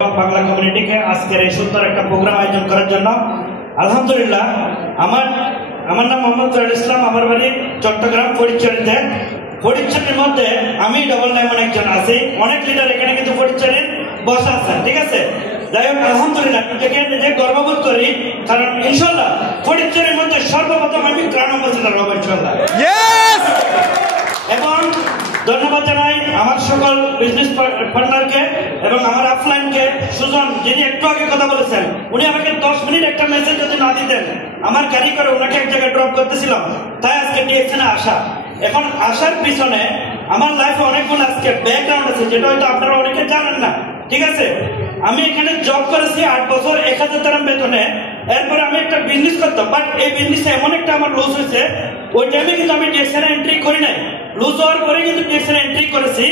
বাংলা কমিউনিটিকে আজকের এই সুন্দর একটা প্রোগ্রাম আয়োজন করার জন্য আলহামদুলিল্লাহ। আমার নাম মোহাম্মদ জহিরুল ইসলাম, আমার বাড়ি চট্টগ্রাম ফটিকছড়িতে। ফটিকছড়ির মধ্যে আমি ডবল ডায়মন্ড একজন আছি, অনেক লিডার এখানে কিন্তু ফটিকছড়ির বসা আছে, ঠিক আছে। যাই হোক আলহামদুলিল্লাহ নিজেকে নিজে গর্ববোধ করি, কারণ ইনশাল্লাহ ফটিকছড়ির মধ্যে সর্বপ্রথম আমি গ্রাম উপজেলা রব ইনশাল্লাহ। এবং ধন্যবাদ জানাই আমার সকল বিজনেস পার্টনারকে এবং আমার আফলাইনকে। সুজন যিনি একটু আগে কথা বলেছেন, উনি আমাকে 10 মিনিট একটা মেসেজ যদি না দিতেন, আমার গাড়ি করে ওনাকে এক জায়গায় ড্রপ করতেছিলাম, তাই আজকে ডিএক্সএনে আসা। এখন আসার পিছনে আমার লাইফে অনেকগুলো আজকে ব্যাকগ্রাউন্ড আছে, যেটা হয়তো আপনারা অনেকে জানেন না, ঠিক আছে। আমি এখানে জব করেছি 8 বছর 1000 টাকা বেতনে। এরপরে আমি একটা বিজনেস করতাম, বাট এই বিজনেসে এমন একটা আমার লস হয়েছে, ওই টাইমে কিন্তু আমি ডিএক্সএনে এন্ট্রি করি নাই। লস হওয়ার পরে কিন্তু ডিএক্সএনে এন্ট্রি করেছি,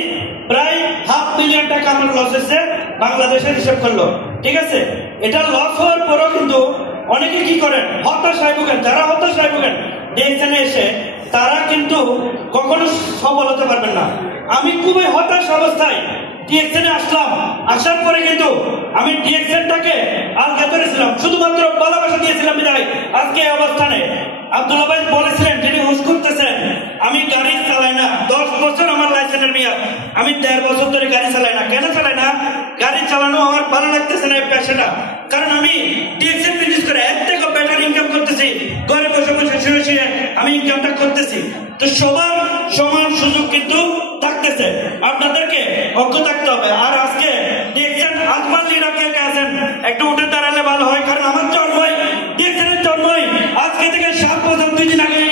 প্রায় $500,000 টাকা আমার লস হয়েছে বাংলাদেশের হিসাব করলো, ঠিক আছে। এটা লস হওয়ার পরেও কিন্তু অনেকে কি করেন, হতাশায় ভোগেন। যারা হতাশায় ভোগেন ডিএক্সএনে এসে, তারা কিন্তু কখনো সফল হতে পারবেন না। আমি খুবই হতাশ অবস্থায় ডিএক্সএনে আসলাম। আসার পরে কিন্তু আমি ডিএক্সএনটাকে আলগা করেছিলাম, শুধুমাত্র ভালোবাসা দিয়েছিলাম বিদায় আজকে এই অবস্থানে। আব্দুল্লাহ ভাই বলেছিলেন, যিনি হোস্ট করতেছেন, আমি গাড়ি চালাই না। 10 বছর আমার লাইসেন্সের মেয়াদ, আমি 1.5 বছর ধরে গাড়ি চালাই না। কেন চালাই না? গাড়ি চালানো আমার ভালো লাগতেছে না এই পেশাটা, কারণ আমি ডিএক্সএন বিজনেস করে এর থেকে বেটার ইনকাম করতেছি। ঘরে বসে বসে শুয়ে শুয়ে আমি ইনকামটা করতেছি। তো সবার সমান সুযোগ কিন্তু থাকতেছে, আপনাদেরকে অজ্ঞ থাকতে হবে। আর আজকে ডিএক্সএন আজমান লিডার কে আছেন, একটু উঠে দাঁড়ালে ভালো হয়, কারণ আমার জন্মই ডিএক্সএনের জন্মই আজকে থেকে 7 বছর 2 দিন আগে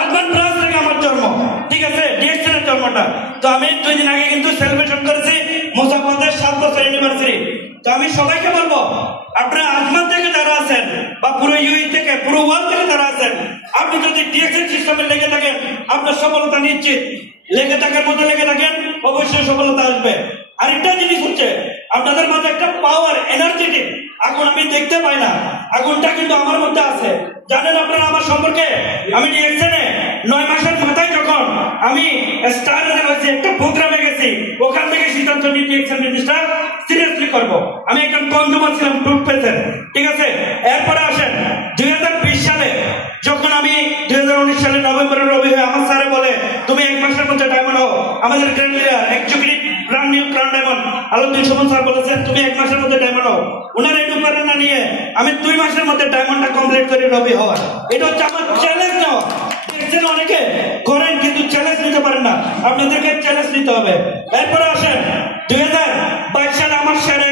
আজমান ব্রাঞ্চ থেকে আমার জন্ম, ঠিক আছে, ডিএক্সএনের জন্মটা। তো আমি 2 দিন আগে কিন্তু সেলিব্রেশন করেছি মুসাফাদের 7 বছর অ্যানিভার্সারি। তো আমি সবাইকে বলবো, আপনারা আজমান থেকে যারা আছেন বা পুরো ইউই থেকে পুরো ওয়ার্ল্ড থেকে যারা আছেন, আপনি যদি ডিএক্সএন সিস্টেমে লেগে থাকেন, আপনার সফলতা নিশ্চিত। লেগে থাকার মতো লেগে থাকেন, অবশ্যই সফলতা আসবে। আরেকটা জিনিস হচ্ছে, আপনাদের মাঝে একটা পাওয়ার এনার্জেটিক আগুন আমি দেখতে পাই না, আগুনটা কিন্তু আমার মধ্যে আছে। জানেন আপনারা আমার সম্পর্কে, আমি ডিএক্সএনে 9 মাসের মাথায় যখন আমি স্টার একটা প্রোগ্রামে গেছি, ওখান থেকে সিদ্ধান্ত নিয়ে ডিএক্সএন বিজনেসটা সিরিয়াসলি করবো। আমি একজন কনজিউমার ছিলাম টুথপেস্টের, ঠিক আছে। এরপরে আসেন 2020 সালে, যখন আমি 2019 সালে নভেম্বরের রবি হয়ে আমার স্যারে বলে, তুমি 1 মাসের মধ্যে ডায়মন্ড হও। আমাদের grand leader executive brand new crown diamond Alamdin Suman sir বলেছেন, তুমি 1 মাসের মধ্যে ডায়মন্ড হও। ওনার এই প্রেরণা নিয়ে আমি 2 মাসের মধ্যে ডায়মন্ডটা কমপ্লিট করি রবি হওয়ার। এটা হচ্ছে আমার চ্যালেঞ্জ নেওয়া। দেখছেন অনেকে করেন কিন্তু চ্যালেঞ্জ নিতে পারেন না, আপনাদেরকে চ্যালেঞ্জ নিতে হবে। এরপরে আসেন 2022 সালে আমার সেরা